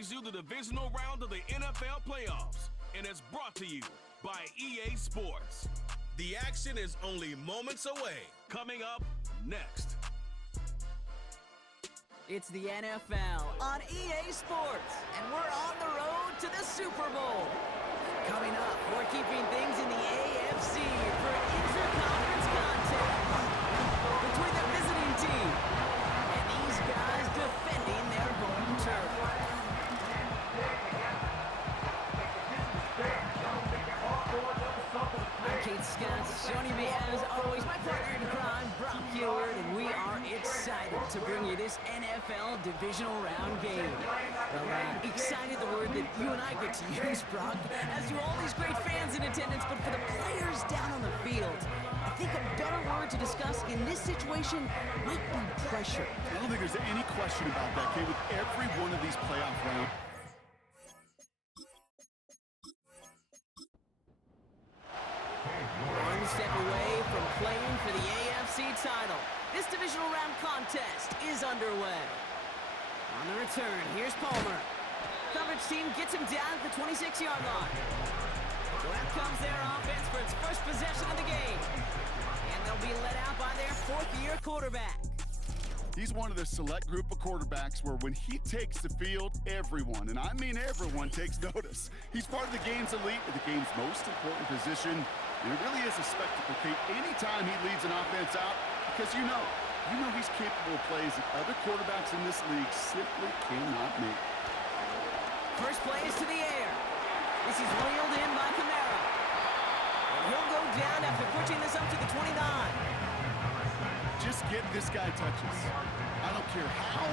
brings you the divisional round of the NFL playoffs, and it's brought to you by EA Sports. The action is only moments away. Coming up next. It's the NFL on EA Sports, and we're on the road to the Super Bowl. Coming up, we're keeping things in the AFC for an inter-conference contest between the visiting team and these guys defending their home turf. I'm Kate Scott, joining me as always, my partner in crime, Brock Heward, and we are excited to bring you this NFL divisional round game. Well, excited, the word that you and I get to use, Brock, as do all these great fans in attendance, but for the players down on the field, I think a better word to discuss in this situation might be pressure. I don't think there's any question about that, Kate, with every one of these playoff rounds. One step away from playing for the AFC title. This divisional round contest is underway. On the return, here's Palmer. Coverage team gets him down at the 26-yard line. So out comes their offense for its first possession of the game. And they'll be led out by their fourth-year quarterback. He's one of the select group of quarterbacks where when he takes the field, everyone, and I mean everyone, takes notice. He's part of the game's elite and the game's most important position. And it really is a spectacle, Kate, anytime he leads an offense out, because you know he's capable of plays that other quarterbacks in this league simply cannot make. First play is to the air. This is reeled in by Kamara. And he'll go down after pushing this up to the 29. Just get this guy touches. I don't care how,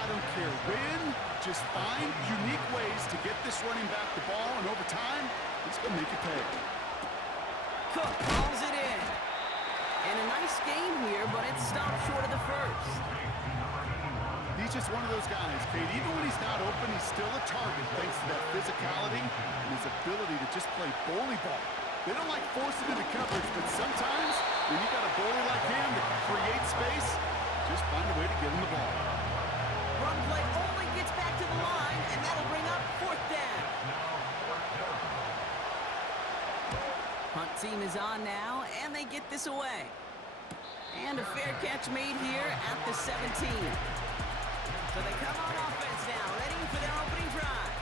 I don't care when, just find unique ways to get this running back the ball, and over time, he's going to make it pay. Cook calls it in. And a nice game here, but it stopped short of the first. He's just one of those guys, Kate. Even when he's not open, he's still a target thanks to that physicality and his ability to just play bully ball. They don't like forcing into coverage, but sometimes when you got a bowler like him that can create space, just find a way to get him the ball. Run play only gets back to the line, and that'll bring up fourth down. Punt team is on now, and they get this away. And a fair catch made here at the 17. So they come on offense now, ready for their opening drive.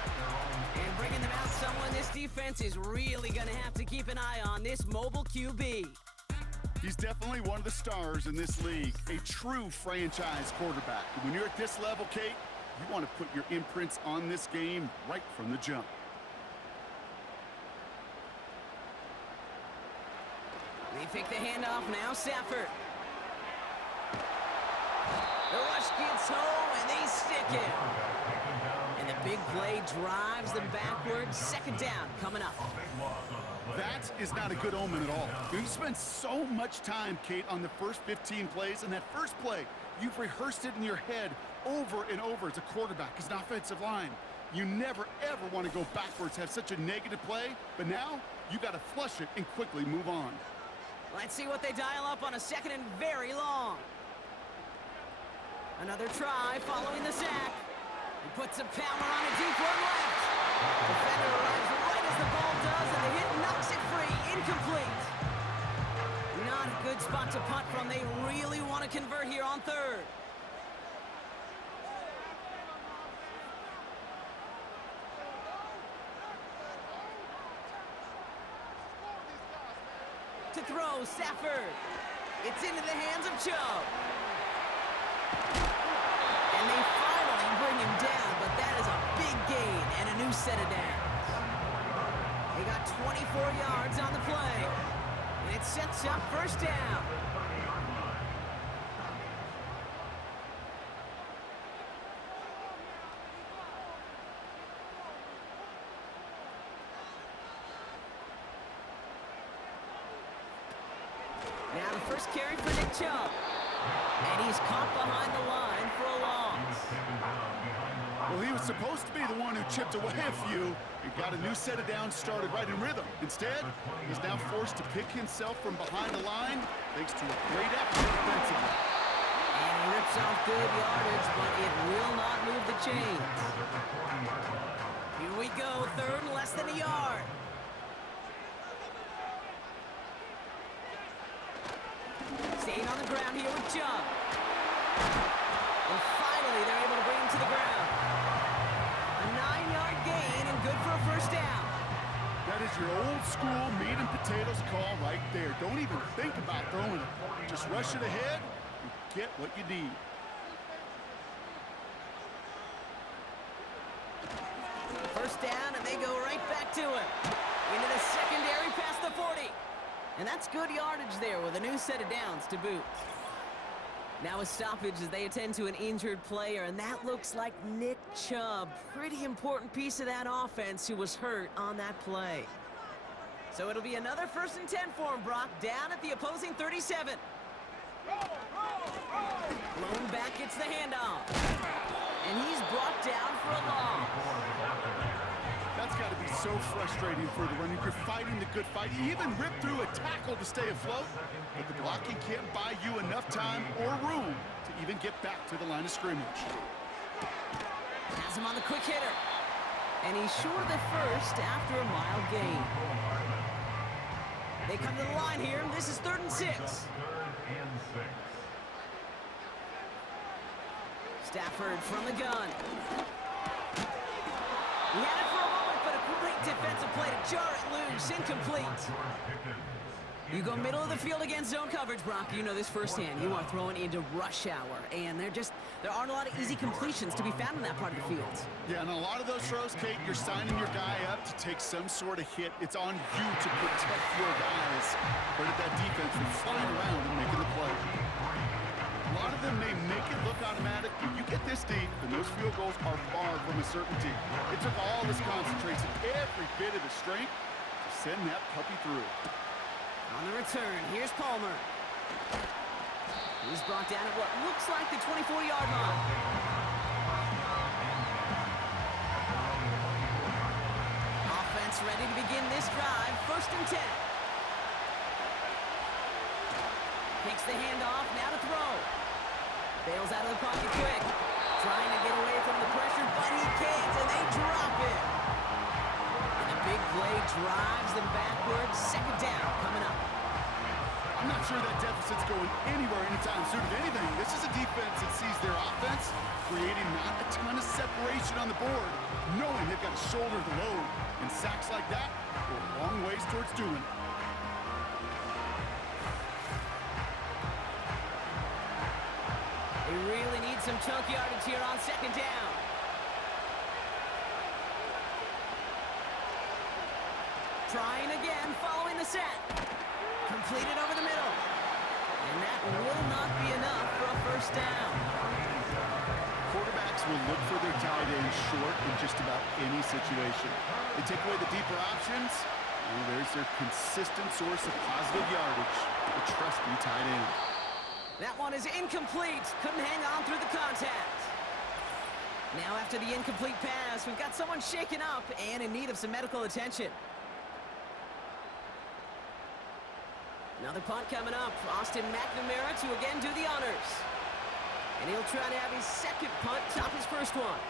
And bringing them out someone this defense is really going to have to keep an eye on, this mobile QB. He's definitely one of the stars in this league, a true franchise quarterback. And when you're at this level, Kate, you want to put your imprints on this game right from the jump. They pick the handoff now, Stafford. The rush gets home, and they stick it. And the big play drives them backwards. Second down coming up. That is not a good omen at all. You've spent so much time, Kate, on the first 15 plays, and that first play, you've rehearsed it in your head over and over as a quarterback, as an offensive line. You never, ever want to go backwards, have such a negative play, but now you got to flush it and quickly move on. Let's see what they dial up on a second and very long. Another try following the sack. He puts a power on a deep one left. Defender arrives right as the ball does, and the hit knocks it free. Incomplete. Not a good spot to punt from. They really want to convert here on third. To throw, Stafford. It's into the hands of Chubb. And they finally bring him down, but that is a big gain and a new set of downs. They got 24 yards on the play. And it sets up first down. Now the first carry for Nick Chubb. And he's caught behind the line for a loss. Well, he was supposed to be the one who chipped away a few. He got a new set of downs started right in rhythm. Instead, he's now forced to pick himself from behind the line thanks to a great effort defensively. And he He rips off good yardage, but it will not move the chains. Here we go, third and less than a yard. Staying on the ground here with Chubb. And finally, they're able to bring him to the ground. A 9-yard gain and good for a first down. That is your old school meat and potatoes call right there. Don't even think about throwing it. Just rush it ahead and get what you need. First down, and they go right back to him. Into the secondary past the 40. And that's good yardage there with a new set of downs to boot. Now a stoppage as they attend to an injured player, and that looks like Nick Chubb. Pretty important piece of that offense who was hurt on that play. So it'll be another 1st and 10 for him, Brock, down at the opposing 37. Lone back gets the handoff. And he's brought down for a loss. That's got to be so frustrating for the running. You're fighting the good fight. You even rip through a tackle to stay afloat, but the blocking can't buy you enough time or room to even get back to the line of scrimmage. Has him on the quick hitter. And he's short of the first after a mild gain. They come to the line here. This is 3rd and 6. Stafford from the gun. He had it for a moment, but a great defensive play to jar it loose. Incomplete. You go middle of the field against zone coverage, Brock. You know this firsthand. You are throwing into rush hour, and there aren't a lot of easy completions to be found in that part of the field. Yeah, and a lot of those throws, Kate, you're signing your guy up to take some sort of hit. It's on you to protect your guys. But at that defense from flying around and making the play. A lot of them may make it look automatic, but you get this deep, and those field goals are far from a certainty. It took all this concentration, every bit of the strength, to send that puppy through. On the return, here's Palmer. He's brought down at what looks like the 24-yard line. Offense ready to begin this drive, 1st and 10. Takes the handoff, now to throw. Bails out of the pocket quick. Trying to get away from the pressure, but he can't, and they drop it. And the big play drives them backwards. 2nd down coming up. I'm not sure that deficit's going anywhere anytime soon. If anything, this is a defense that sees their offense creating not a ton of separation on the board, knowing they've got to shoulder the load. And sacks like that go a long ways towards doing it. They really need some chunk yardage here on 2nd down. Trying again, following the set. Completed over the middle. And that will not be enough for a 1st down. Quarterbacks will look for their tight end short in just about any situation. They take away the deeper options, and there's their consistent source of positive yardage, the trusty tight end. That one is incomplete. Couldn't hang on through the contact. Now after the incomplete pass, we've got someone shaken up and in need of some medical attention. Another punt coming up. Austin McNamara to again do the honors. And he'll try to have his 2nd punt top his 1st one.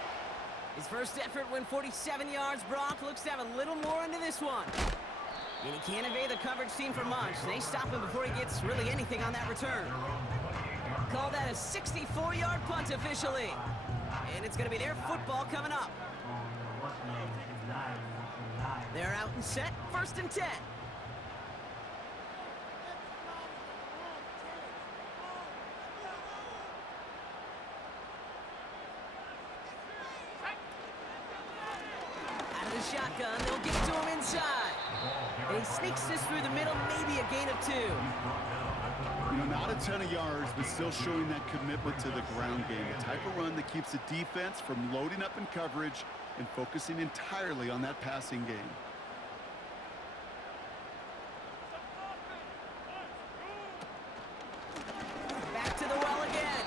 His first effort went 47 yards. Brock looks to have a little more into this one. And he can't evade the coverage team for much. They stop him before he gets really anything on that return. Call that a 64-yard punt officially. And it's going to be their football coming up. They're out and set, 1st and 10. Out of the shotgun, they'll get to him inside. And he sneaks this through the middle, maybe a gain of 2. You know, not a ton of yards, but still showing that commitment to the ground game. The type of run that keeps the defense from loading up in coverage and focusing entirely on that passing game. Back to the well again.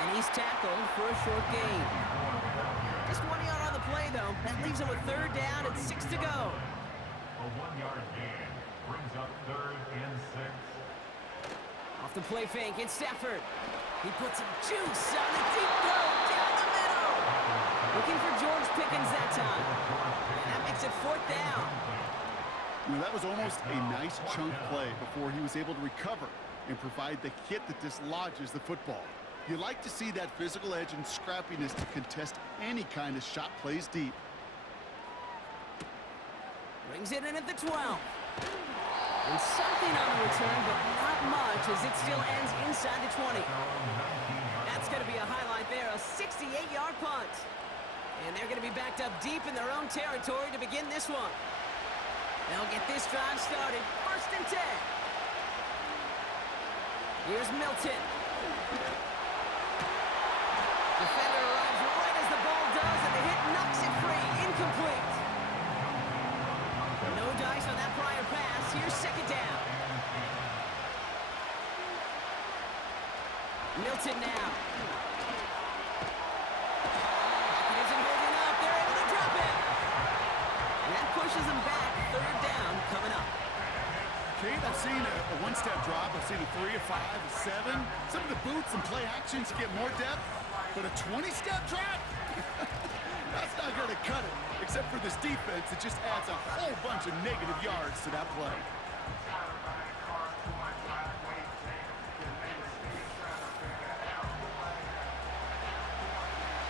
And he's tackled for a short gain. Just 1 yard on the play, though. That leaves him with 3rd down and 6 to go. A 1-yard gain brings up 3rd and 6. Off the play fake, it's Stafford. He puts some juice on a deep throw down the middle. Looking for George Pickens that time. And that makes it 4th down. You know, that was almost a nice chunk play before he was able to recover and provide the hit that dislodges the football. You like to see that physical edge and scrappiness to contest any kind of shot plays deep. Brings it in at the 12. And something on the return, but not much as it still ends inside the 20. That's going to be a highlight there, a 68-yard punt. And they're going to be backed up deep in their own territory to begin this one. They'll get this drive started. 1st and 10. Here's Milton. Defender arrives right as the ball does, and the hit knocks it free. Incomplete. No dice on that prior pass. Here's 2nd down. Milton now. It isn't holding up. They're able to drop it. And that pushes them back. 3rd down coming up. Kate, I've seen a one-step drop. I've seen a 3, a 5, a 7. Some of the boots and play actions get more depth, but a 20-step drop? That's not going to cut it, except for this defense that just adds a whole bunch of negative yards to that play.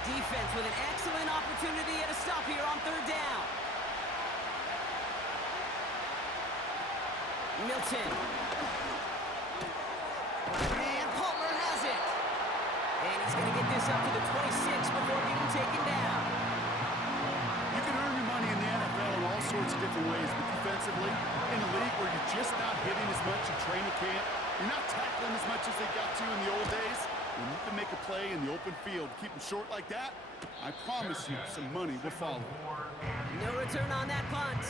Defense with an excellent opportunity at a stop here on 3rd down. Milton. And Palmer has it. And he's going to get this up to the 26 before being taken down. You can earn your money in the NFL in all sorts of different ways, but defensively, in a league where you're just not hitting as much in training camp, you're not tackling as much as they got to in the old days, when you can make a play in the open field, keep them short like that, I promise you some money will follow. No return on that punt.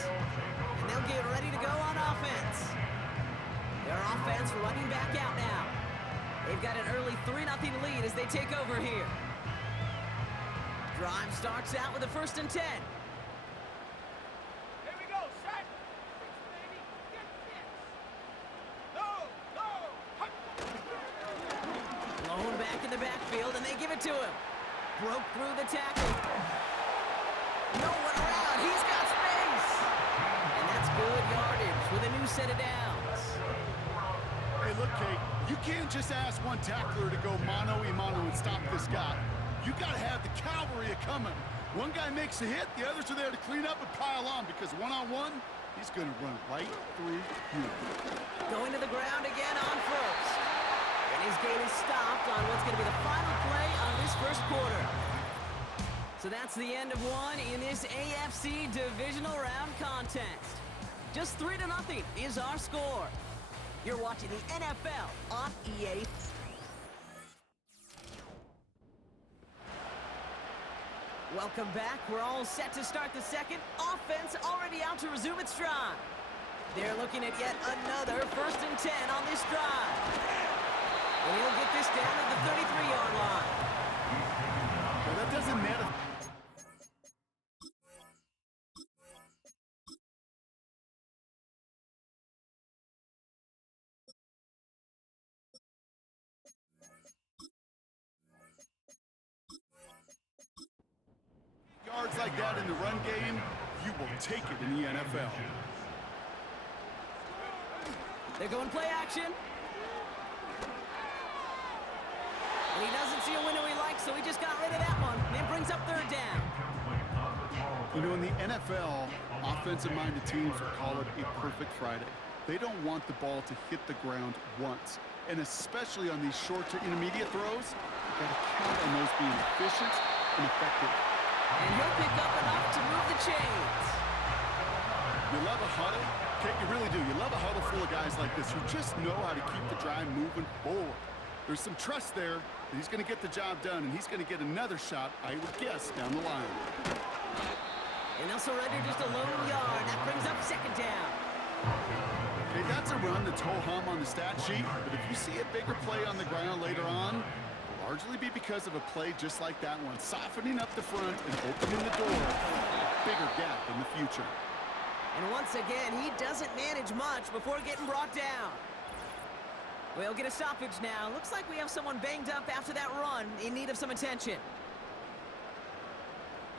And they'll get ready to go on offense. Their offense running back out now. They've got an early 3-0 lead as they take over here. Drive starts out with a 1st and 10. Here we go, set. Baby, get this. Go, go. Blown back in the backfield, and they give it to him. Broke through the tackle. No one around. He's got space. And that's good yardage with a new set of downs. Hey, look, Kate, you can't just ask one tackler to go mano-a-mano and stop this guy. You got to have the cavalry coming. One guy makes a hit, the others are there to clean up and pile on because one-on-one, he's going to run right through you. Going to the ground again on 1st. And his gain is stopped on what's going to be the final play on this 1st quarter. So that's the end of one in this AFC Divisional Round contest. Just 3-0 is our score. You're watching the NFL on EA. Welcome back. We're all set to start the 2nd. Offense already out to resume its stride. They're looking at yet another 1st and 10 on this drive. And he'll get this down at the 33-yard line. Well, that doesn't matter. Yards like that in the run game, you will take it in the NFL. They're going play action. And he doesn't see a window he likes, so he just got rid of that one. And it brings up 3rd down. You know, in the NFL, offensive-minded teams will call it a perfect Friday. They don't want the ball to hit the ground once. And especially on these short to intermediate throws, you've got to count on those being efficient and effective. And he'll pick up enough to move the chains. You love a huddle? Okay, you really do. You love a huddle full of guys like this who just know how to keep the drive moving forward. There's some trust there that he's going to get the job done, and he's going to get another shot, I would guess, down the line. And they'll surrender just a lone yard. That brings up 2nd down. Okay, that's a run that's ho-hum on the stat sheet, but if you see a bigger play on the ground later on, it'll largely be because of a play just like that one, softening up the front and opening the door for a bigger gap in the future. And once again, he doesn't manage much before getting brought down. We'll get a stoppage now. Looks like we have someone banged up after that run, in need of some attention.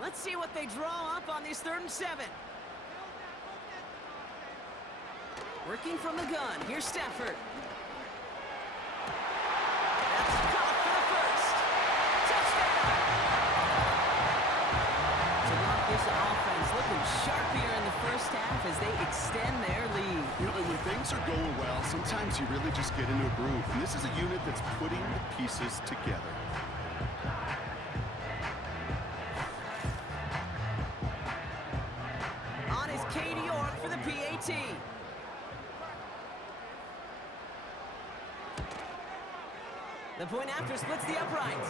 Let's see what they draw up on this 3rd and 7. Working from the gun. Here's Stafford. That's caught for the first. Touchdown! To block this offense, looking sharp here in the first half as they extend their lead. You know, and when things are going well, sometimes you really just get into a groove. And this is a unit that's putting the pieces together. On is Katie York for the PAT. The point after splits the uprights.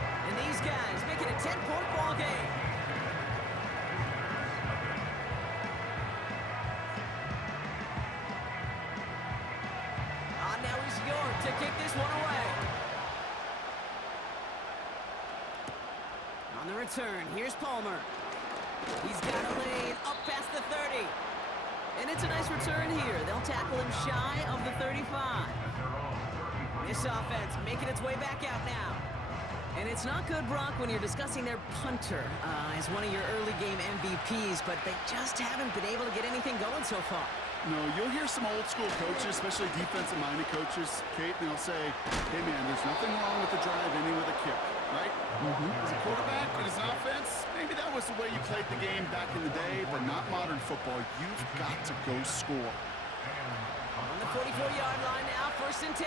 And these guys make it a 10-point ball game. Now is York to kick this one away. On the return, here's Palmer. He's got a lane up past the 30. And it's a nice return here. They'll tackle him shy of the 35. This offense making its way back out now. And it's not good, Brock, when you're discussing their punter as one of your early game MVPs, but they just haven't been able to get anything going so far. No, you'll hear some old school coaches, especially defensive-minded coaches, Kate, and they'll say, hey, man, there's nothing wrong with the drive ending with a kick, right? As a quarterback and as an offense, maybe that was the way you played the game back in the day, but not modern football. You've got to go score. On the 44-yard line now, 1st and 10.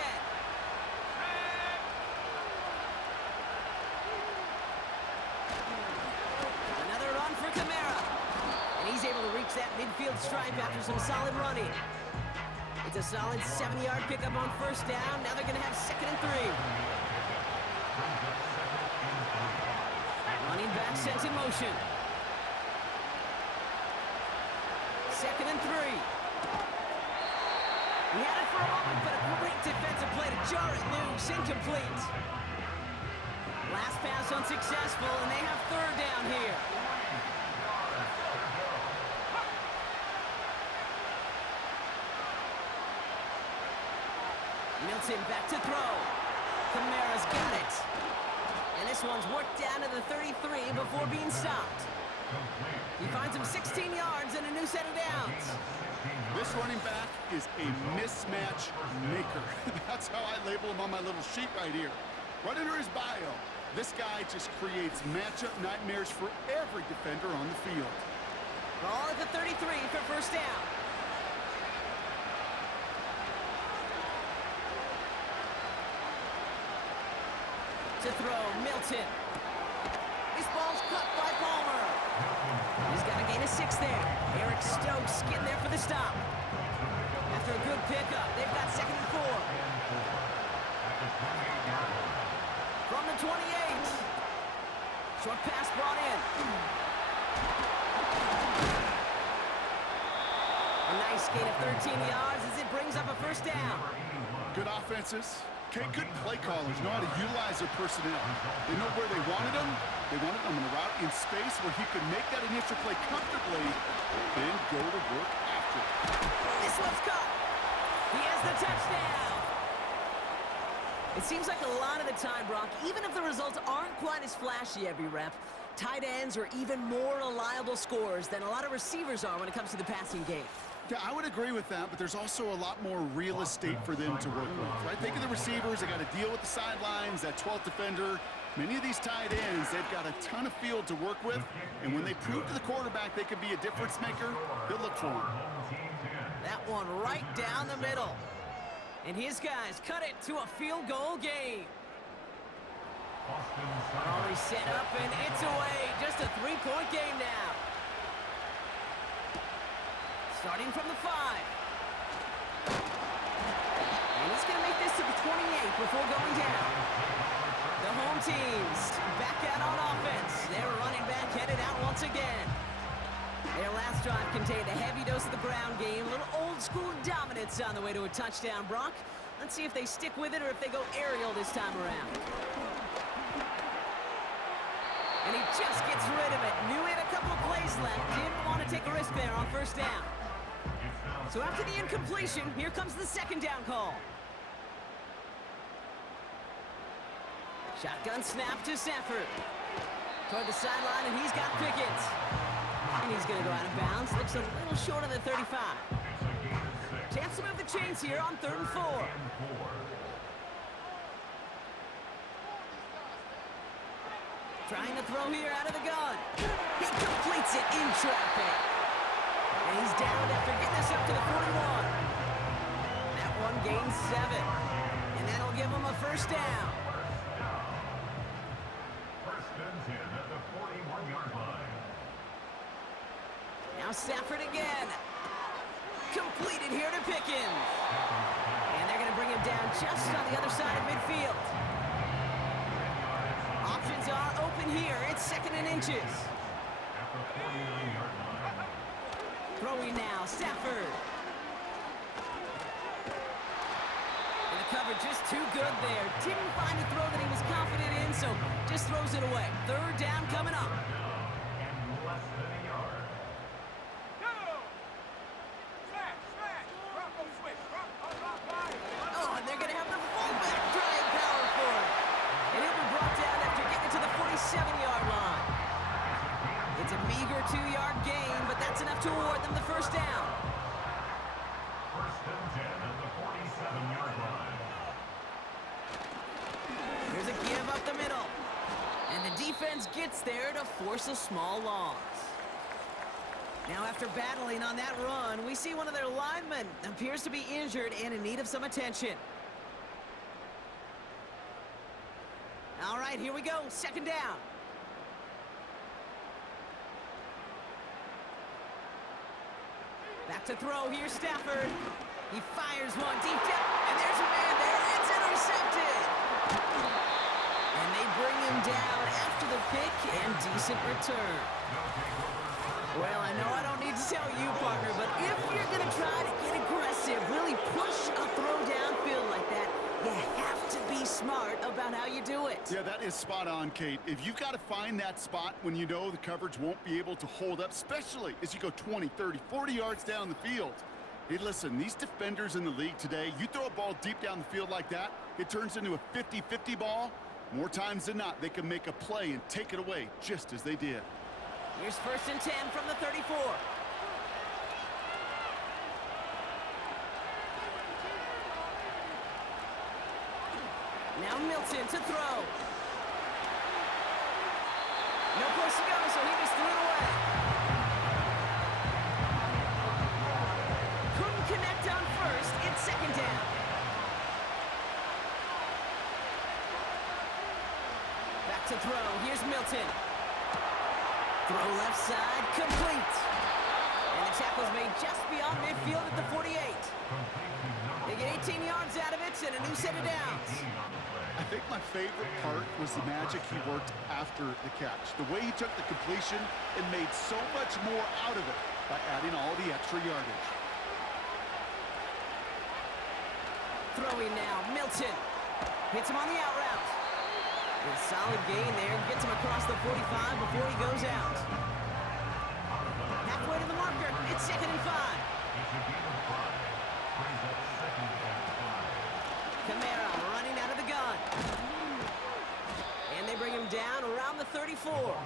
Another run for Kamara. And he's able to reach that midfield stripe after some solid running. It's a solid 7-yard pickup on 1st down. Now they're going to have 2nd and 3. Running back sent in motion. 2nd and 3. We had it for a moment, but a great defensive play to jar it loose. Incomplete. Last pass unsuccessful, and they have 3rd down here. Milton back to throw. Kamara's got it. And this one's worked down to the 33 before being stopped. He finds him 16 yards and a new set of downs. This running back is a mismatch maker. That's how I label him on my little sheet right here. Right under his bio, this guy just creates matchup nightmares for every defender on the field. Ball at the 33 for 1st down. To throw, Milton. This ball's cut by Palmer. He's got a gain of 6 there. Eric Stokes getting there for the stop. After a good pickup, they've got 2nd and 4. From the 28. Short pass brought in. A nice gain of 13 yards as it brings up a 1st down. Good offenses. Okay, good play callers know how to utilize their personnel. They know where they wanted them. They wanted them in a route in space where he could make that initial play comfortably, then go to work after. This one's caught. He has the touchdown. It seems like a lot of the time, Brock, even if the results aren't quite as flashy every rep, tight ends are even more reliable scorers than a lot of receivers are when it comes to the passing game. Yeah, I would agree with that, but there's also a lot more real estate for them to work with, right? Think of the receivers. They got to deal with the sidelines, that 12th defender. Many of these tight ends, they've got a ton of field to work with, and when they prove to the quarterback they could be a difference maker, they'll look for him. That one right down the middle. And his guys cut it to a field goal game. Already set up, and it's away. Just a 3-point game now. Starting from the 5. And he's going to make this to the 28 before going down. The home teams back out on offense. Their running back headed out once again. Their last drive contained a heavy dose of the ground game. A little old-school dominance on the way to a touchdown, Brock. Let's see if they stick with it or if they go aerial this time around. And he just gets rid of it. Knew he had a couple of plays left. Didn't want to take a risk there on 1st down. So after the incompletion, here comes the 2nd down call. Shotgun snap to Stafford. Toward the sideline, and he's got Pickett. And he's going to go out of bounds. Looks a little short of the 35. Chance to move the chains here on 3rd and 4. Trying to throw here out of the gun. He completes it in traffic. And he's down after getting us up to the 41. That one gains 7. And that'll give him a first down. First and 10 at the 41-yard line. Now Stafford again. Completed here to Pickens. And they're going to bring him down just on the other side of midfield. Options are open here. It's 2nd and inches. At the 49-yard line. Throwing now, Stafford. And the cover just too good there. Didn't find a throw that he was confident in, so just throws it away. 3rd down coming up. And less than a yard. Go! Smash, smash! Rock, go switch. Rock, rock, rock. Oh, and they're going to have the fullback drive power for it. And he'll be brought down after getting it to the 47-yard line. It's a meager 2-yard gain, but that's enough to award them the first down. First and 10 at the 47-yard line. Here's a give up the middle. And the defense gets there to force a small loss. Now, after battling on that run, we see one of their linemen appears to be injured and in need of some attention. All right, here we go. 2nd down. Back to throw. Here's Stafford. He fires one deep down, and there's a man there. It's intercepted. And they bring him down after the pick and decent return. Well, I know I don't need to tell you, partner, but if you're going to try to get aggressive, really push a throw downfield like that, you have to be smart about how you do it. Yeah, that is spot on, Kate. If you've got to find that spot when you know the coverage won't be able to hold up, especially as you go 20, 30, 40 yards down the field. Hey, listen, these defenders in the league today, you throw a ball deep down the field like that, it turns into a 50-50 ball. More times than not, they can make a play and take it away just as they did. Here's 1st and 10 from the 34. Now Milton to throw. No place to go, so he just threw it away. Couldn't connect on 1st. It's 2nd down. Back to throw. Here's Milton. Throw left side, complete. And the tackle's made just beyond midfield at the 48. They get 18 yards out of it and a new set of downs. I think my favorite part was the magic he worked after the catch. The way he took the completion and made so much more out of it by adding all the extra yardage. Throwing now, Milton. Hits him on the out route. A solid gain there. Gets him across the 45 before he goes out. Halfway to the marker. It's 2nd and 5. Kamara running out of the gun. And they bring him down around the 34.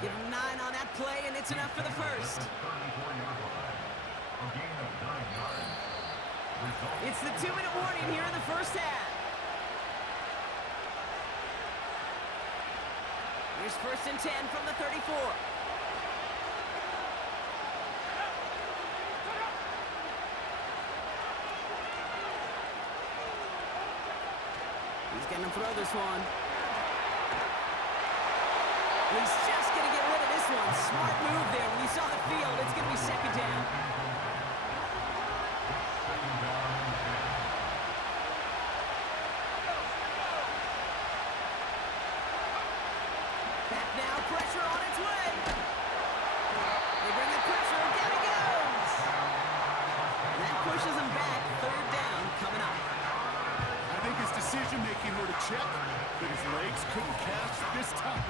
Give him 9 on that play, and it's enough for the first. It's the 2-minute warning here in the first half. Here's 1st and 10 from the 34. He's gonna throw this one. He's just gonna get rid of this one. Smart move there. When you saw the field, it's gonna be 2nd down. Back now, pressure on its way. They bring the pressure, and down he goes. And that pushes him back. 3rd down coming up. I think his decision-making were to check, but his legs couldn't catch this time.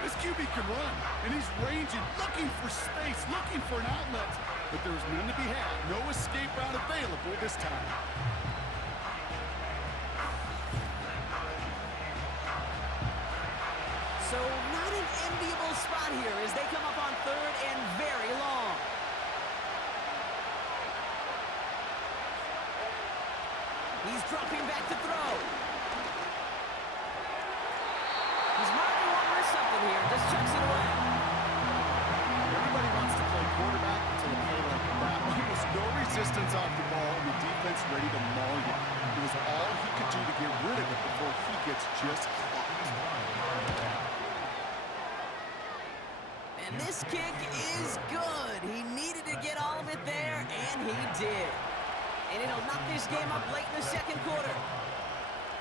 This QB can run, and he's ranging, looking for space, looking for an outlet. But there was none to be had. No escape route available this time. So not an enviable spot here as they come up on third and very long. He's dropping back to throw. He's marking one with something here. Just chucks it away. Everybody wants to play quarterback until a play like that. Almost no resistance off the ball and the defense ready to maul you. It was all he could do to get rid of it before he gets just caught. And this kick is good. He needed to get all of it there, and he did. And it'll knock this game up late in the second quarter.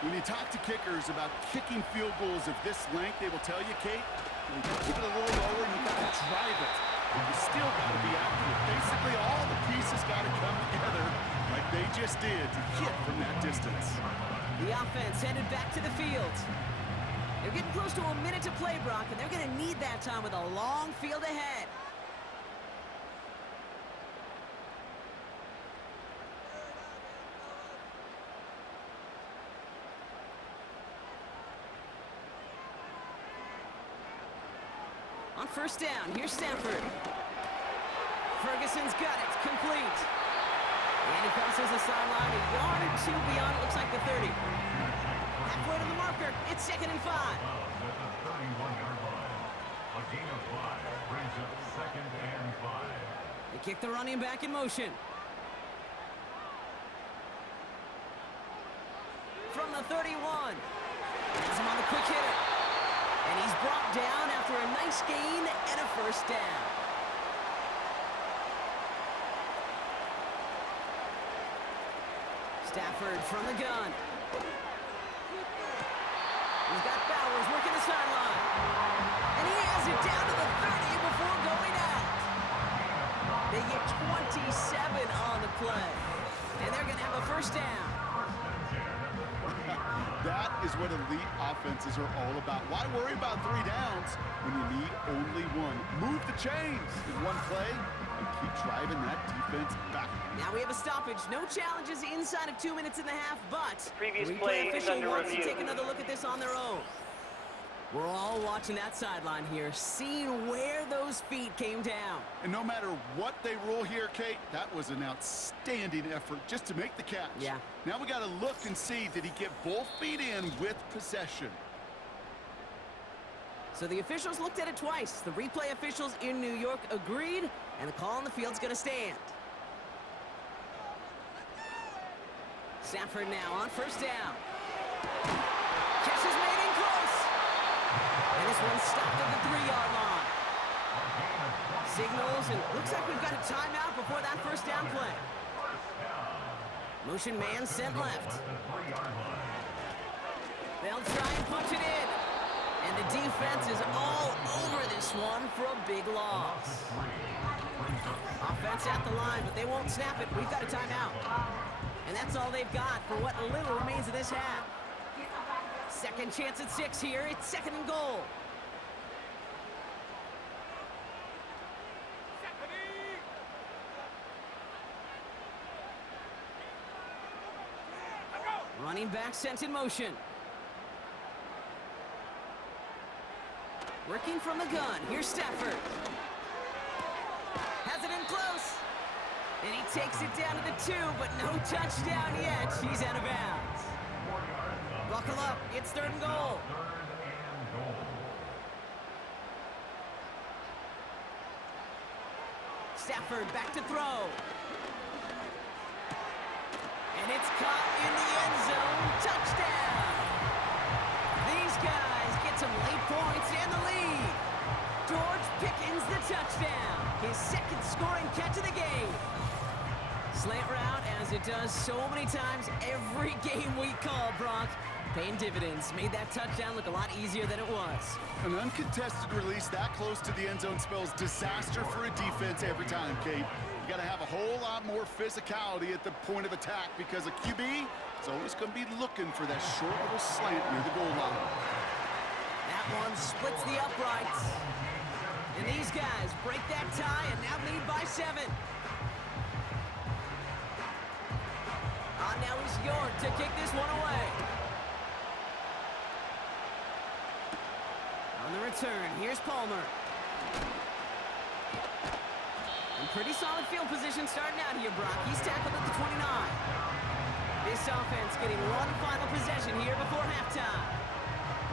When you talk to kickers about kicking field goals of this length, they will tell you, Kate, you keep it a little lower and you got to drive it. But you still got to be accurate. Basically, all the pieces got to come together like they just did to hit from that distance. The offense headed back to the field. They're getting close to a minute to play, Brock, and they're going to need that time with a long field ahead. On first down, here's Stafford. Ferguson's got it, complete. And he crosses the sideline a yard or two beyond, it looks like the 30. Halfway to the marker, it's 2nd and 5. At the 31-yard line. A gain of 5 brings up 2nd and 5. They kick the running back in motion. From the 31. Has him on the quick hitter. And he's brought down after a nice gain and a first down. Stafford from the gun. He's got Bowers working the sideline. And he has it down to the 30 before going out. They get 27 on the play. And they're going to have a first down. That is what elite offenses are all about. Why worry about 3 downs when you need only 1? Move the chains in one play and keep driving that defense back. Now we have a stoppage. No challenges inside of 2 minutes and a half, but Previous the play replay is official under wants to review. take another look at this on their own. We're all watching that sideline here, seeing where those feet came down. And no matter what they rule here, Kate, that was an outstanding effort just to make the catch. Yeah. Now we got to look and see, did he get both feet in with possession? So the officials looked at it twice. The replay officials in New York agreed, and the call on the field's going to stand. Stafford now on first down. Catch is made in close. And this one's stopped at the 3-yard line. Signals, and looks like we've got a timeout before that first down play. Motion man sent left. They'll try and punch it in. And the defense is all over this one for a big loss. Offense at the line, but they won't snap it. We've got a timeout. And that's all they've got for what little remains of this half. Second chance at 6 here. It's 2nd and goal. Running back sent in motion. Working from the gun. Here's Stafford. Has it in close. And he takes it down to the 2, but no touchdown yet. He's out of bounds. Buckle up. It's 3rd and goal. Stafford back to throw. And it's caught in the end zone. Touchdown! These guys get some late points and the lead. George Pickens the touchdown. His 2nd scoring catch of the game. Slant route, as it does so many times every game we call, Brock. Paying dividends. Made that touchdown look a lot easier than it was. An uncontested release that close to the end zone spells disaster for a defense every time, Kate. You got to have a whole lot more physicality at the point of attack because a QB is always going to be looking for that short little slant near the goal line. That one splits the uprights. And these guys break that tie and now lead by 7. Now is York to kick this one away. On the return. Here's Palmer. In pretty solid field position starting out here, Brock. He's tackled at the 29. This offense getting one final possession here before halftime.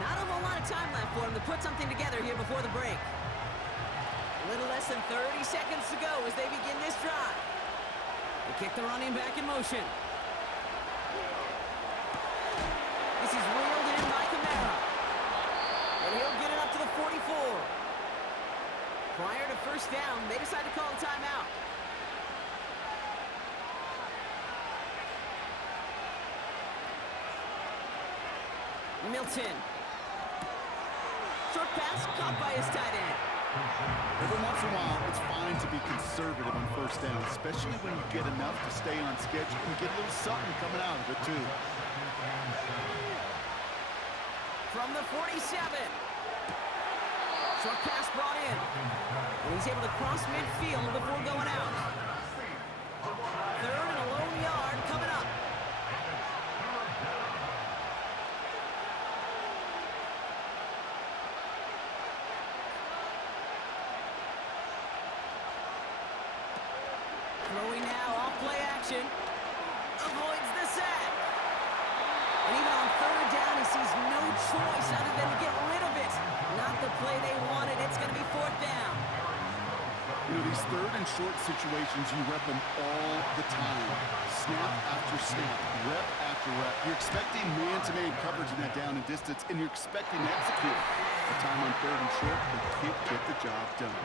Not a whole lot of time left for him to put something together here before the break. A little less than 30 seconds to go as they begin this drive. They kick the running back in motion. This is reeled in by Kamara. And he'll get it up to the 44. Prior to first down, they decide to call a timeout. Milton. Short pass caught by his tight end. Every once in a while, it's fine to be conservative on first down, especially when you get enough to stay on schedule and get a little something coming out of it, too. From the 47. Short pass brought in. And he's able to cross midfield before going out. Third and a lone yard coming up. Throwing now off play action. Avoids the sack. And even on third down, he sees no choice other than to get rid of it. Not the play they wanted. It's going to be fourth down. You know, these third and short situations, you rep them all the time. Snap after snap, rep after rep. You're expecting man-to-man coverage in that down and distance, and you're expecting to execute. The time on third and short, they can't get the job done.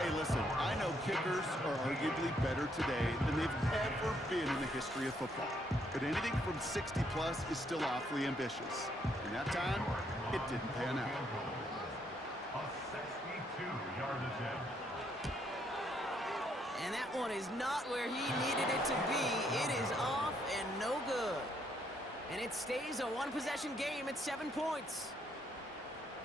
Hey, listen, I know kickers are arguably better today than they've ever been in the history of football. But anything from 60-plus is still awfully ambitious. And that time, it didn't pan out. A 62-yard attempt. And that one is not where he needed it to be. It is off and no good. And it stays a one-possession game at 7 points.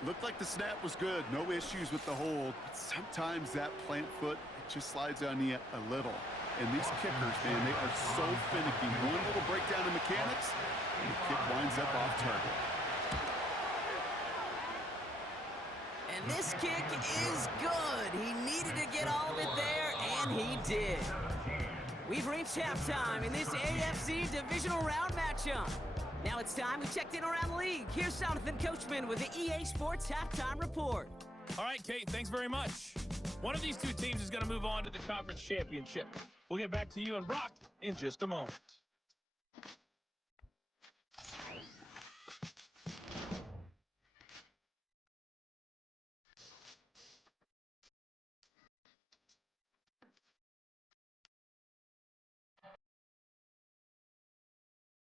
Looked like the snap was good. No issues with the hold. But sometimes that plant foot, it just slides on you a little. And these kickers, man, they are so finicky. One little breakdown in mechanics, and the kick winds up off target. And this kick is good. He needed to get all of it there, and he did. We've reached halftime in this AFC divisional round matchup. Now it's time we checked in around the league. Here's Jonathan Coachman with the EA Sports Halftime Report. All right, Kate, thanks very much. One of these two teams is going to move on to the conference championship. We'll get back to you and Brock in just a moment.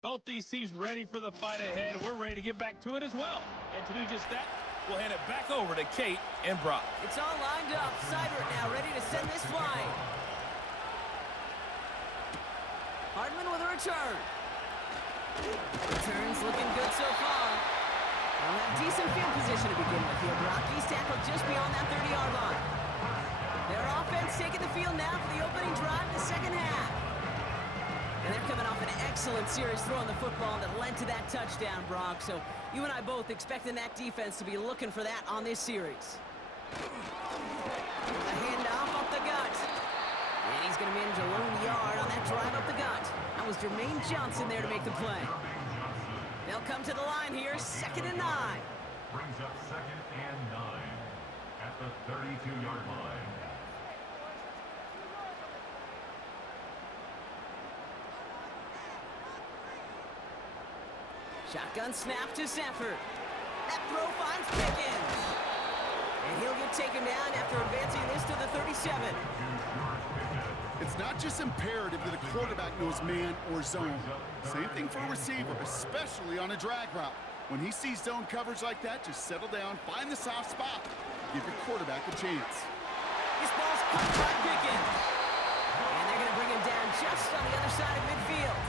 Both these teams ready for the fight ahead. We're ready to get back to it as well. And to do just that, we'll hand it back over to Kate and Brock. It's all lined up. Seibert now ready to send this flying. Hardman with a return. Return's looking good so far. They'll have decent field position to begin with here, Brock. He's tackled just beyond that 30-yard line. Their offense taking the field now for the opening drive of the second half. And they're coming off an excellent series throwing the football that led to that touchdown, Brock. So you and I both expecting that defense to be looking for that on this series. The handoff up the gut. And he's going to manage a lone yard on that drive up the gut. That was Jermaine Johnson there to make the play. They'll come to the line here, 2nd and 9. Brings up 2nd and 9 at the 32-yard line. Shotgun snap to Sanford. That throw finds Pickens. And he'll get taken down after advancing this to the 37. It's not just imperative that a quarterback knows man or zone. Same thing for a receiver, especially on a drag route. When he sees zone coverage like that, just settle down, find the soft spot. Give your quarterback a chance. This ball's caught by Pickens. And they're going to bring him down just on the other side of midfield.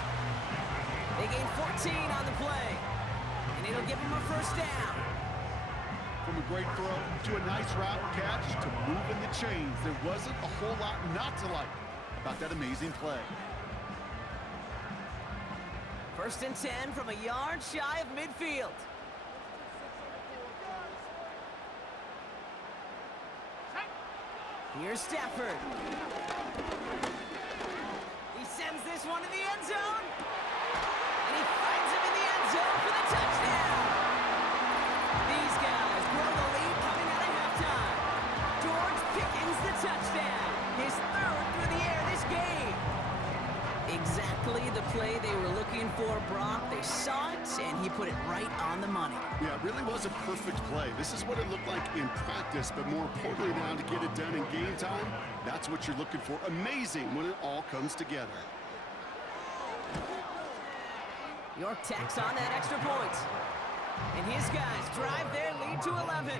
They gain 14 on the play. And it'll give them a first down. From a great throw to a nice route catch to moving the chains, there wasn't a whole lot not to like about that amazing play. 1st and 10 from a yard shy of midfield. Here's Stafford. He sends this one to the end zone. And he finds him in the end zone for the touchdown. These guys grow the lead coming out of halftime. George Pickens the touchdown. His third through the air this game. Exactly the play they were looking for, Brock. They saw it, and he put it right on the money. Yeah, it really was a perfect play. This is what it looked like in practice, but more importantly now to get it done in game time, that's what you're looking for. Amazing when it all comes together. York tacks on that extra point. And his guys drive their lead to 11.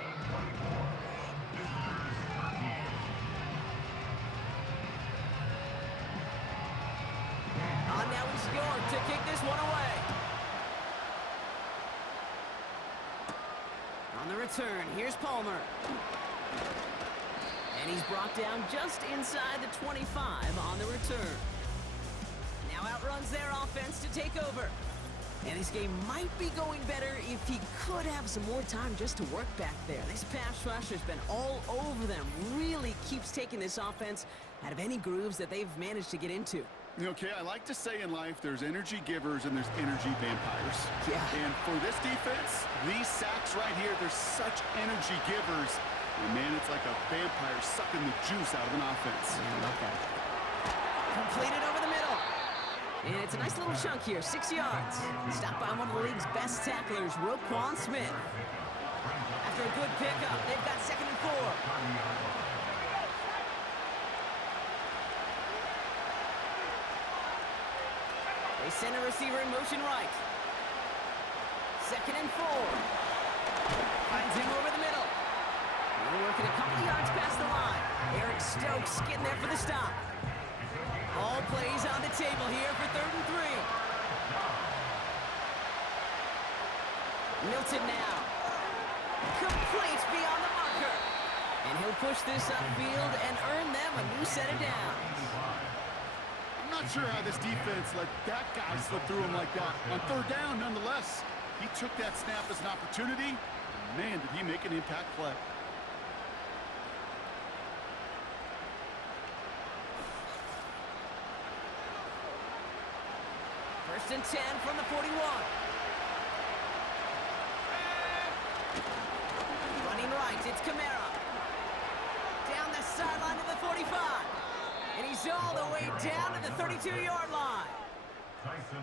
On now is York to kick this one away. On the return, here's Palmer. And he's brought down just inside the 25 on the return. Now outruns their offense to take over. And this game might be going better if he could have some more time just to work back there. This pass rush has been all over them. Really keeps taking this offense out of any grooves that they've managed to get into. Okay, I like to say in life there's energy givers and there's energy vampires. Yeah. And for this defense, these sacks right here, they're such energy givers. And man, it's like a vampire sucking the juice out of an offense. Yeah, I love that. Completed over the middle. And it's a nice little chunk here, 6 yards. Stopped by one of the league's best tacklers, Roquan Smith. After a good pickup, they've got 2nd and 4. They send a receiver in motion right. 2nd and 4. Finds him over the middle. They're working a couple yards past the line. Eric Stokes getting there for the stop. All plays on the table here for 3rd and 3. Milton now. Complete beyond the marker. And he'll push this upfield and earn them a new set of downs. I'm not sure how this defense let that guy slip through him like that. On 3rd down, nonetheless, he took that snap as an opportunity. Man, did he make an impact play. First and 10 from the 41. Running right, it's Kamara. Down the sideline to the 45. And he's all the way down to the 32-yard line.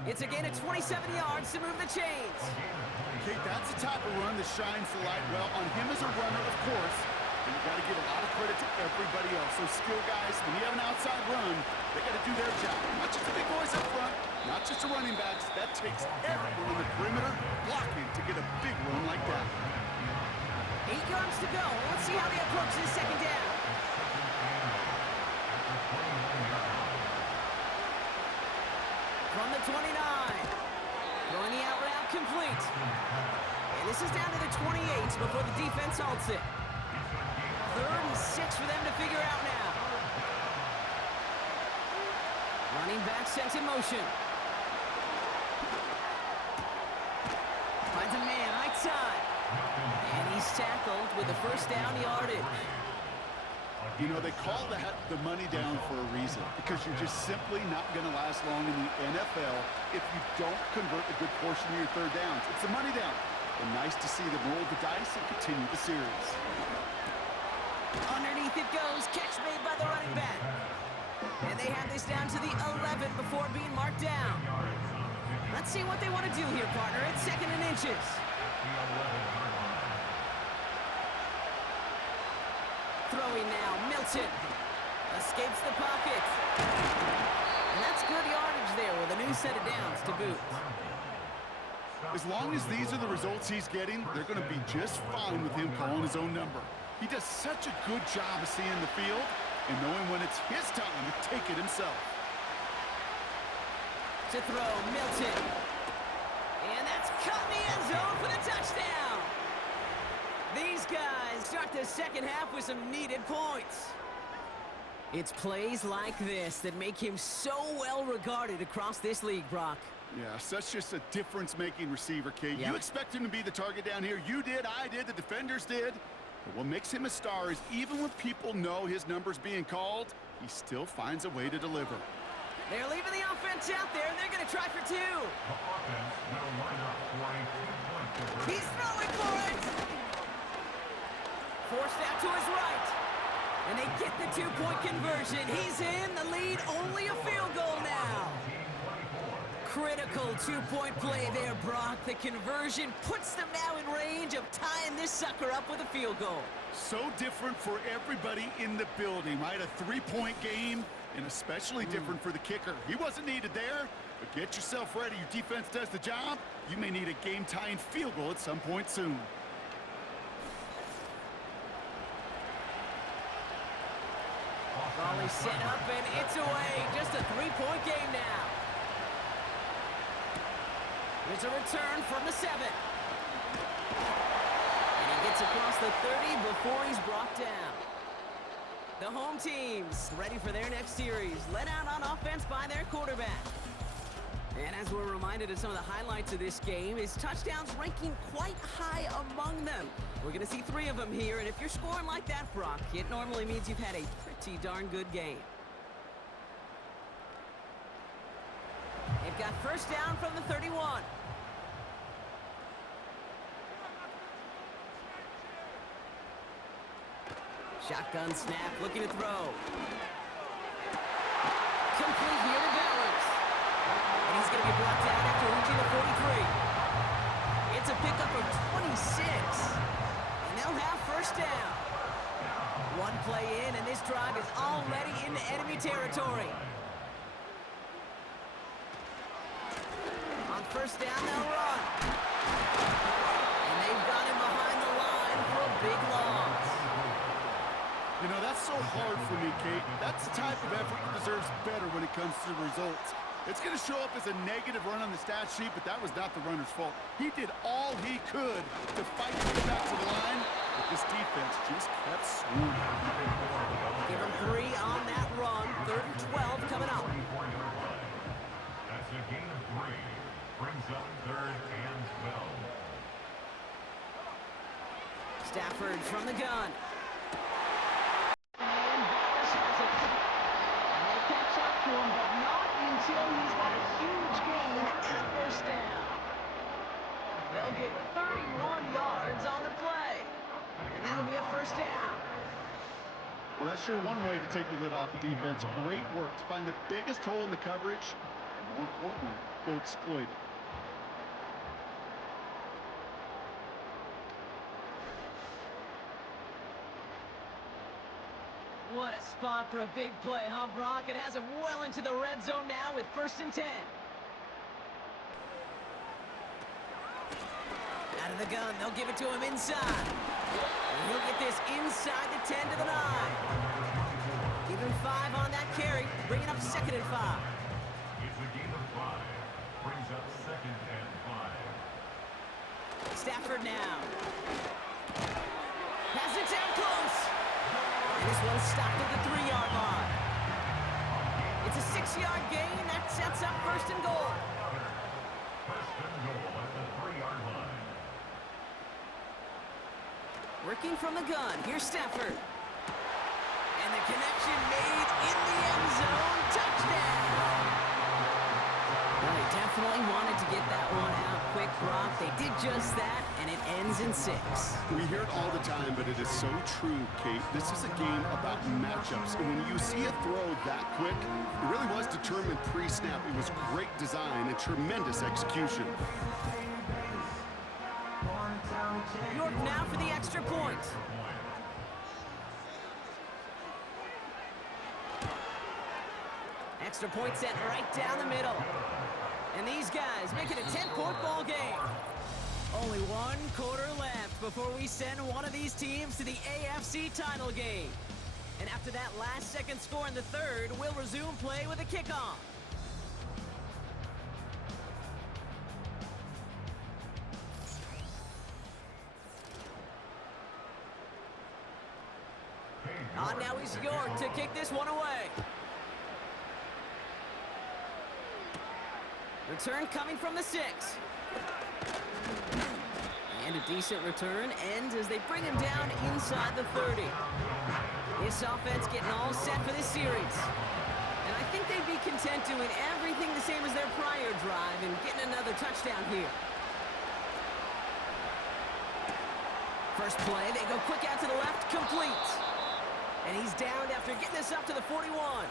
It's a gain of 27 yards to move the chains. Okay, that's the type of run that shines the light well on him as a runner, of course. And you got to give a lot of credit to everybody else. Those skill guys, when you have an outside run, they got to do their job. Not just the big boys up front, not just the running backs. That takes everyone in the perimeter blocking to get a big run like that. 8 yards to go. Let's see how they approach this 2nd down. From the 29. Throwing the out route complete. And this is down to the 28 before the defense halts it. 3rd and 6 for them to figure out now. Running back sent in motion. Finds a man right side. And he's tackled with the 1st down yardage. You know, they call that the money down for a reason, because you're just simply not going to last long in the NFL if you don't convert a good portion of your 3rd downs. It's the money down. And nice to see them roll the dice and continue the series. Underneath it goes, catch made by the running back. And they have this down to the 11 before being marked down. Let's see what they want to do here, partner. It's 2nd and inches. Throwing now, Milton. Escapes the pocket. And that's good yardage there with a new set of downs to boot. As long as these are the results he's getting, they're going to be just fine with him calling his own number. He does such a good job of seeing the field and knowing when it's his time to take it himself. To throw, Milton. And that's caught in the end zone for the touchdown. These guys start the 2nd half with some needed points. It's plays like this that make him so well regarded across this league, Brock. Yeah, such just a difference-making receiver, Kate. Yep. You expect him to be the target down here. You did, I did, the defenders did. But what makes him a star is even when people know his number's being called, he still finds a way to deliver. They're leaving the offense out there, and they're going to try for two. The offense will line up for a 2-point conversion. He's throwing for it. Forced out to his right. And they get the two-point conversion. He's in the lead, only a field goal now. Critical two-point play there, Brock. The conversion puts them now in range of tying this sucker up with a field goal. So different for everybody in the building, right? A three-point game, and especially different for the kicker. He wasn't needed there, but get yourself ready. Your defense does the job. You may need a game-tying field goal at some point soon. Volley set up, and it's away. Just a three-point game now. There's a return from the 7. And he gets across the 30 before he's brought down. The home team's ready for their next series, led out on offense by their quarterback. And as we're reminded of some of the highlights of this game, his touchdowns ranking quite high among them. We're going to see 3 of them here, and if you're scoring like that, Brock, it normally means you've had a pretty darn good game. They've got first down from the 31. Shotgun snap, looking to throw. Complete here to Bowers. And he's going to be brought down after reaching the 43. It's a pickup of 26. And they'll have first down. One play in, and this drive is already into enemy territory. On first down, they'll run. And they've got him behind the line for a big loss. You know, that's so hard for me, Kate. That's the type of effort that deserves better when it comes to the results. It's going to show up as a negative run on the stat sheet, but that was not the runner's fault. He did all he could to fight to get back to the line, but this defense just kept swooning. Give him 3 on that run. 3rd and 12 coming up. That's a gain of 3. Brings up 3rd and 12. Stafford from the gun. To him, but not until he's got a huge gain and first down. They'll get 31 yards on the play. And that'll be a first down. Well, that's sure one way to take the lid off the defense. Great work to find the biggest hole in the coverage, and more importantly, go exploit it. What a spot for a big play, huh, Brock? It has him well into the red zone now with 1st and 10. Out of the gun, they'll give it to him inside. And he'll get this inside the 10 to the 9. Give him 5 on that carry, bringing up 2nd and 5. It's a gain of 5. Brings up 2nd and 5. Stafford now. Has it down close. And this one's stopped at the 3-yard line. It's a 6-yard gain. That sets up 1st and goal. 1st and goal at the 3-yard line. Working from the gun. Here's Stafford. And the connection made in the end zone. Touchdown. Well, they definitely wanted to get that one out quick, Brock. They did just that, and it ends in 6. We hear it all the time, but it is so true, Kate. This is a game about matchups, and when you see a throw that quick, it really was determined pre-snap. It was great design and tremendous execution. York now for the extra point. Extra point set right down the middle. And these guys make it a 10-point ball game. Only 1 quarter left before we send one of these teams to the AFC title game. And after that last-second score in the 3rd, we'll resume play with a kickoff. On now is York to kick this one away. Return coming from the 6. Handed decent return ends as they bring him down inside the 30. This offense getting all set for this series. And I think they'd be content doing everything the same as their prior drive and getting another touchdown here. First play, they go quick out to the left, complete. And he's downed after getting this up to the 41.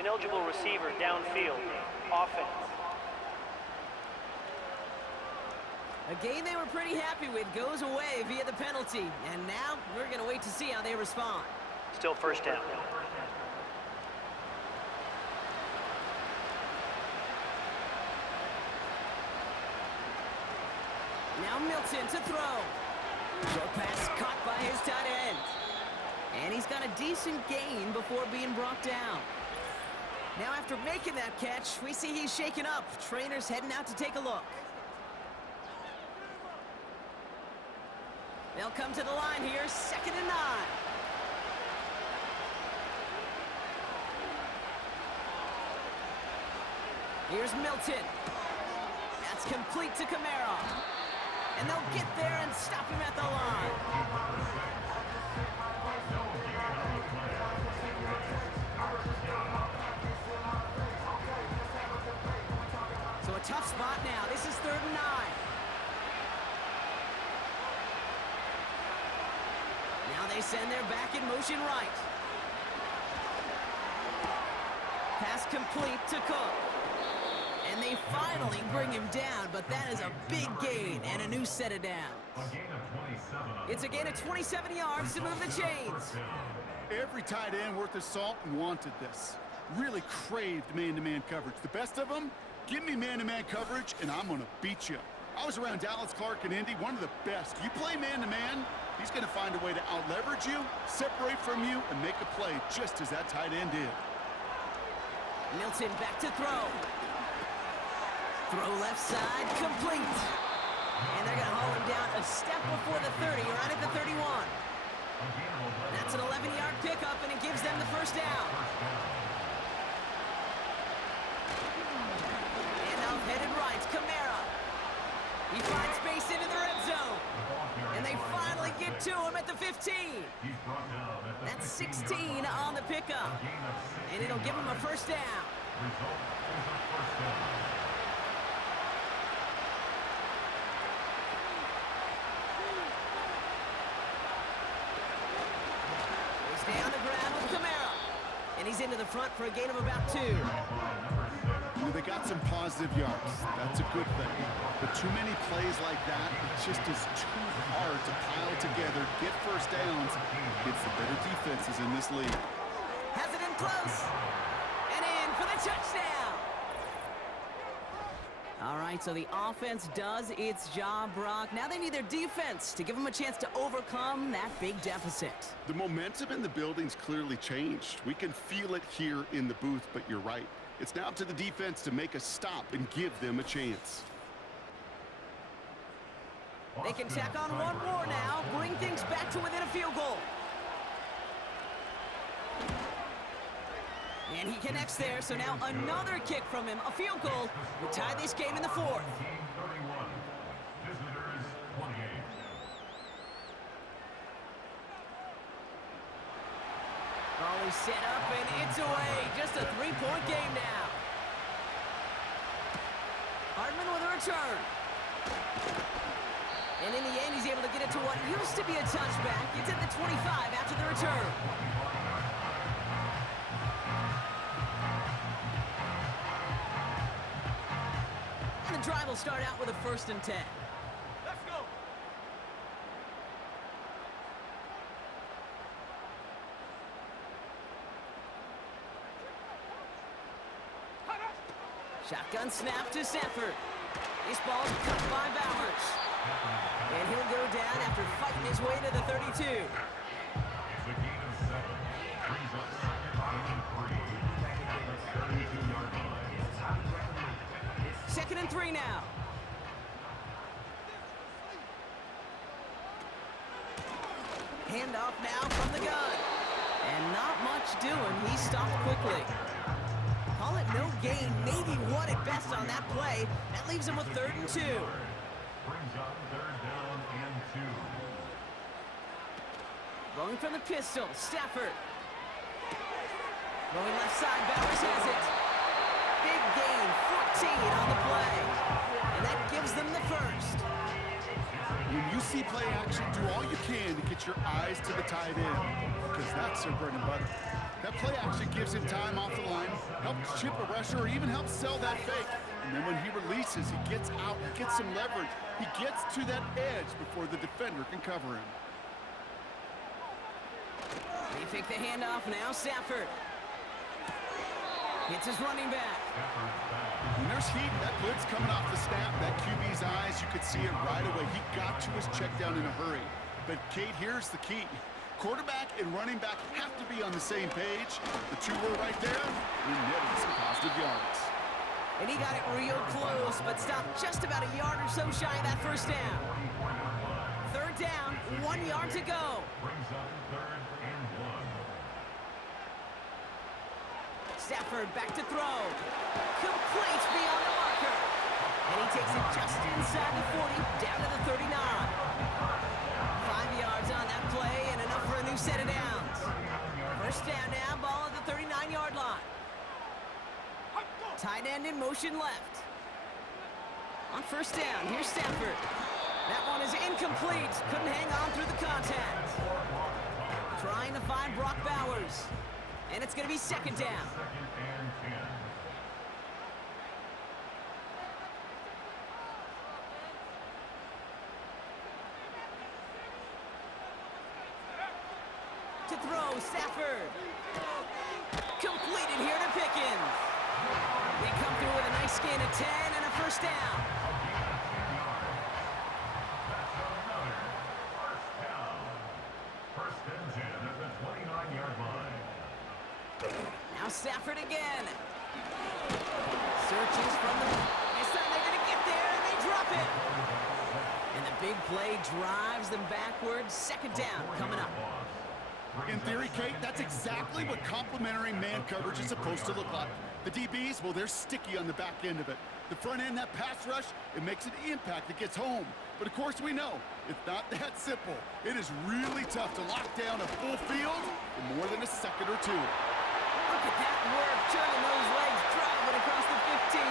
Ineligible receiver downfield. Offense. A game they were pretty happy with goes away via the penalty. And now we're going to wait to see how they respond. Still first down. Now Milton to throw. Short pass caught by his tight end. And he's got a decent gain before being brought down. Now after making that catch, we see he's shaken up. Trainer's heading out to take a look. They'll come to the line here, 2nd and 9. Here's Milton. That's complete to Camara. And they'll get there and stop him at the line. So a tough spot now. This is 3rd and 9. Now they send their back in motion right. Pass complete to Cook. And they finally bring him down, but that is a big gain and a new set of downs. It's a gain of 27 yards to move the chains. Every tight end worth his salt wanted this. Really craved man-to-man coverage. The best of them, give me man-to-man coverage, and I'm going to beat you. I was around Dallas Clark and Indy, one of the best. You play man-to-man, he's going to find a way to out-leverage you, separate from you, and make a play just as that tight end did. Milton back to throw. Throw left side, complete. And they're going to haul him down a step before the 30, right at the 31. That's an 11-yard pickup, and it gives them the first down. And now headed right, Camara. He finds space into the red zone. And they finally get to him at the 15. That's 16 on the pickup. And it'll give him a first down. Stay on the ground with Camara. And he's into the front for a gain of about 2. They got some positive yards. That's a good thing. But too many plays like that, it just is too hard to pile together, get first downs against the better defenses in this league. Has it in close. And in for the touchdown. All right, so the offense does its job, Brock. Now they need their defense to give them a chance to overcome that big deficit. The momentum in the building's clearly changed. We can feel it here in the booth, but you're right. It's now up to the defense to make a stop and give them a chance. They can tack on one more now, bring things back to within a field goal. And he connects there, so now another kick from him, a field goal, will tie this game in the 4th. Ball is set up, and it's away. Just a 3-point game now. Hardman with a return. And in the end, he's able to get it to what used to be a touchback. It's at the 25 after the return. And the drive will start out with a 1st and 10. Let's go. Shotgun snap to Sanford. This ball's cut by Bowers. And he'll go down after fighting his way to the 32. It's a gain of 7. Brings up 2nd and 3. 32-yard line. 2nd and 3 now. Handoff now from the gun. And not much doing. He stopped quickly. Call it no gain, maybe one at best on that play. That leaves him with 3rd and 2. Brings up 3rd down. Going from the pistol, Stafford. Going left side, Bowers has it. Big gain, 14 on the play. And that gives them the first. When you see play action, do all you can to get your eyes to the tight end, because that's their bread and butter. That play action gives him time off the line, helps chip a rusher, or even helps sell that fake. And then when he releases, he gets out, he gets some leverage. He gets to that edge before the defender can cover him. They fake the handoff now, Stafford. Hits his running back. When there's heat, that blitz coming off the snap, that QB's eyes, you could see it right away. He got to his check down in a hurry. But, Kate, here's the key. Quarterback and running back have to be on the same page. The two were right there, and netted some positive yards. And he got it real close, but stopped just about a yard or so shy of that first down. Third down, 1 yard to go. Brings up 3rd and 1. Stafford back to throw. Complete beyond the marker. And he takes it just inside the 40, down to the 39. 5 yards on that play and enough for a new set of downs. First down now, ball at the 39-yard line. Tight end in motion left. On first down, here's Stafford. That one is incomplete. Couldn't hang on through the contact. Trying to find Brock Bowers. And it's going to be second down. 2nd and 10. To throw, Stafford. Completed here to Pickens. They come through with a nice gain of 10 and a first down. First and 10 at the 29-yard line. Now Stafford again. Searches from the... This time they're going to get there and they drop it. And the big play drives them backwards. Second down coming up. In theory, Kate, that's exactly what complementary man coverage is supposed to look like. The DBs, well, they're sticky on the back end of it. The front end, that pass rush, it makes an impact that gets home. But of course we know, it's not that simple. It is really tough to lock down a full field in more than a second or two. Look at that work, turning those legs, driving across the 15.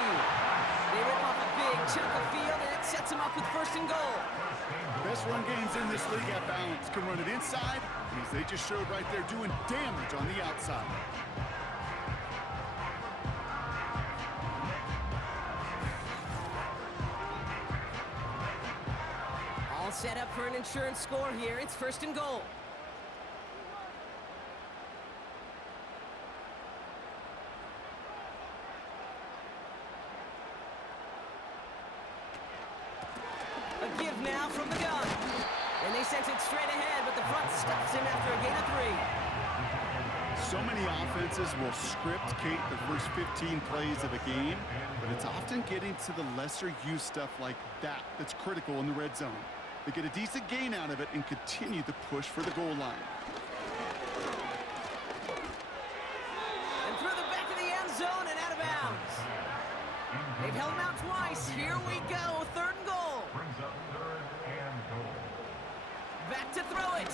They rip off a big chunk of field, and it sets them up with first and goal. The best run games in this league at balance can run it inside, and as they just showed right there, doing damage on the outside. All set up for an insurance score here. It's first and goal. A give now from the gun. And they sent it straight ahead, but the front stuffs him after a gain of 3. So many offenses will script, Kate, the first 15 plays of a game, but it's often getting to the lesser-used stuff like that that's critical in the red zone. They get a decent gain out of it and continue to push for the goal line. And through the back of the end zone and out of bounds. They've held him out twice. Here we go. Third and goal. Brings up 3rd and goal. Back to throw it.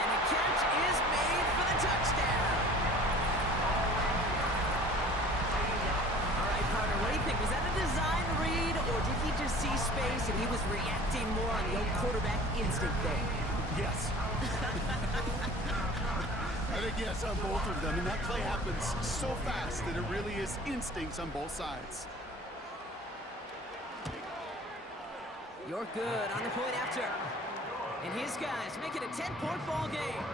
And the catch is made for the touchdown. All right, Carter, what do you think? Was that a design read, or did he just see space and he was reacting more on the old quarterback instinct there? Yes. I think yes on both of them, and that play happens so fast that it really is instincts on both sides. You're good on the point after. And his guys make it a 10-point ball game.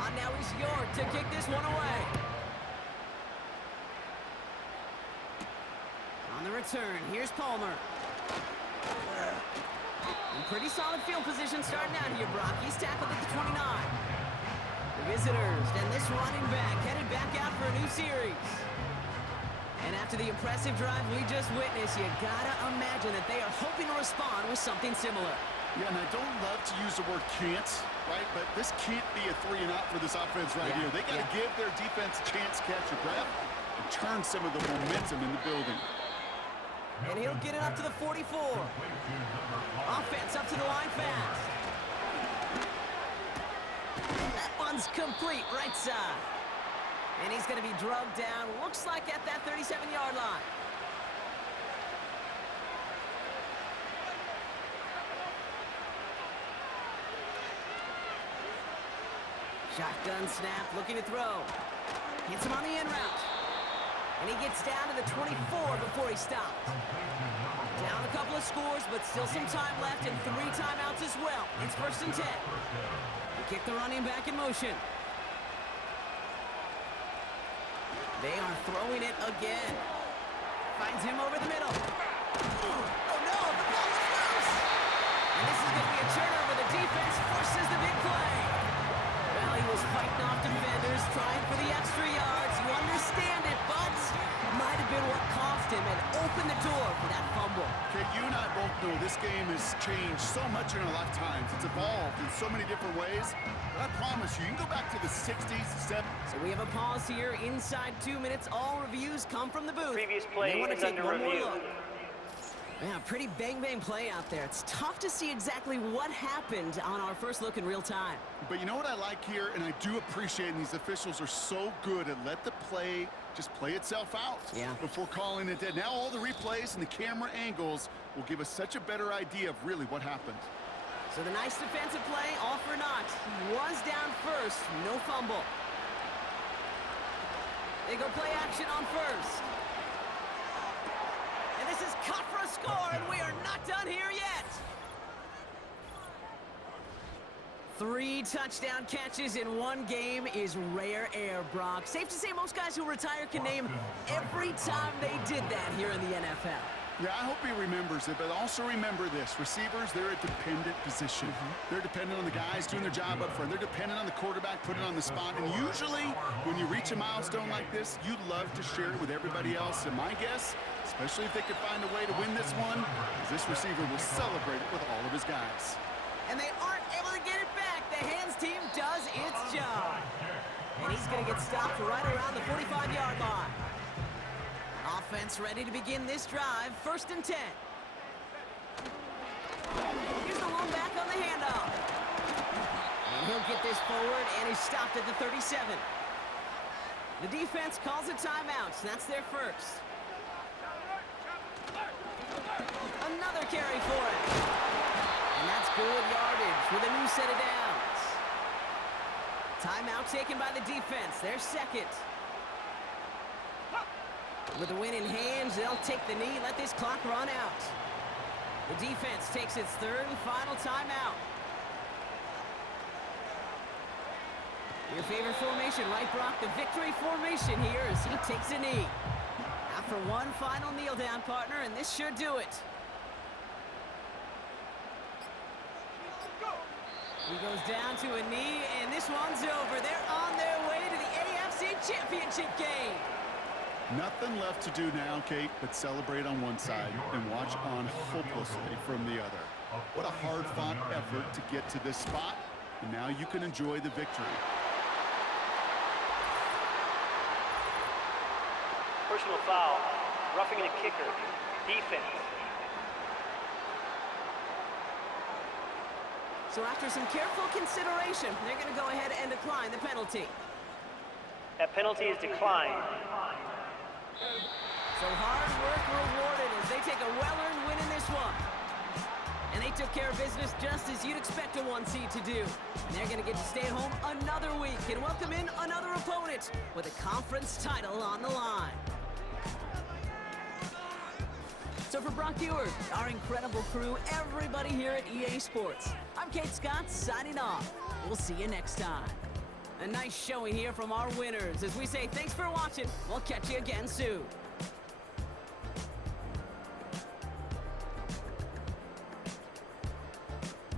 On now is York to kick this one away. On the return, here's Palmer. In pretty solid field position starting out here, Brock. He's tackled at the 29. The visitors and this running back headed back out for a new series. And after the impressive drive we just witnessed, you gotta imagine that they are hoping to respond with something similar. Yeah, and I don't love to use the word can't, right? But this can't be a 3-and-out for this offense right here. They got to give their defense a chance to catch your breath. and turn some of the momentum in the building. And he'll get it up to the 44. Offense up to the line fast. That one's complete, right side. And he's going to be drugged down, looks like at that 37-yard line. Shotgun snap, looking to throw. Hits him on the in route. And he gets down to the 24 before he stops. Down a couple of scores, but still some time left and 3 timeouts as well. It's 1st and 10. They kick the running back in motion. They are throwing it again. Finds him over the middle. Oh no, the ball is loose! And this is going to be a turnover. The defense forces the big play. Well, he was fighting off defenders, trying for the extra yards. You understand it, but might have been what cost him and opened the door for that fumble. Okay, you and I both know this game has changed so much in our lifetimes. It's evolved in so many different ways. But I promise you, you can go back to the 60s, 70s. So we have a pause here. Inside 2 minutes, all reviews come from the booth. Previous play They want is to take under one more review. look. Yeah, pretty bang-bang play out there. It's tough to see exactly what happened on our first look in real time. But you know what I like here, and I do appreciate, and these officials are so good at let the play just play itself out before calling it dead. Now all the replays and the camera angles will give us such a better idea of really what happened. So the nice defensive play, all for naught. He was down first, no fumble. They go play action on first. And this is cut for a score, and we are not done here yet. 3 touchdown catches in one game is rare air, Brock. Safe to say most guys who retire can name every time they did that here in the NFL. Yeah, I hope he remembers it, but also remember this. Receivers, they're a dependent position. They're dependent on the guys doing their job up front. They're dependent on the quarterback putting it on the spot. And usually, when you reach a milestone like this, you'd love to share it with everybody else. And my guess, especially if they could find a way to win this one, is this receiver will celebrate it with all of his guys. And they aren't able to get it back. The hands team does its job. And he's going to get stopped right around the 45-yard line. Offense ready to begin this drive. 1st and 10. Here's the lone back on the handoff. And he'll get this forward, and he's stopped at the 37. The defense calls a timeout. So that's their first. Another carry for it. And that's good yardage with a new set of downs. Timeout taken by the defense. Their second. With the win in hand, they'll take the knee, let this clock run out. The defense takes its 3rd and final timeout. Your favorite formation, right, Brock? The victory formation here as he takes a knee. After one final kneel down, partner, and this should do it. He goes down to a knee, and this one's over. They're on their way to the AFC Championship game. Nothing left to do now, Kate, but celebrate on one side and watch on hopelessly from the other. What a hard-fought effort to get to this spot, and now you can enjoy the victory. Personal foul. Roughing the kicker. Defense. So after some careful consideration, they're going to go ahead and decline the penalty. That penalty is declined. So hard work rewarded as they take a well-earned win in this one. And they took care of business just as you'd expect a 1 seed to do. And they're going to get to stay at home another week and welcome in another opponent with a conference title on the line. So for Brock Ewert, our incredible crew, everybody here at EA Sports, I'm Kate Scott signing off. We'll see you next time. A nice showing here from our winners as we say thanks for watching. We'll catch you again soon.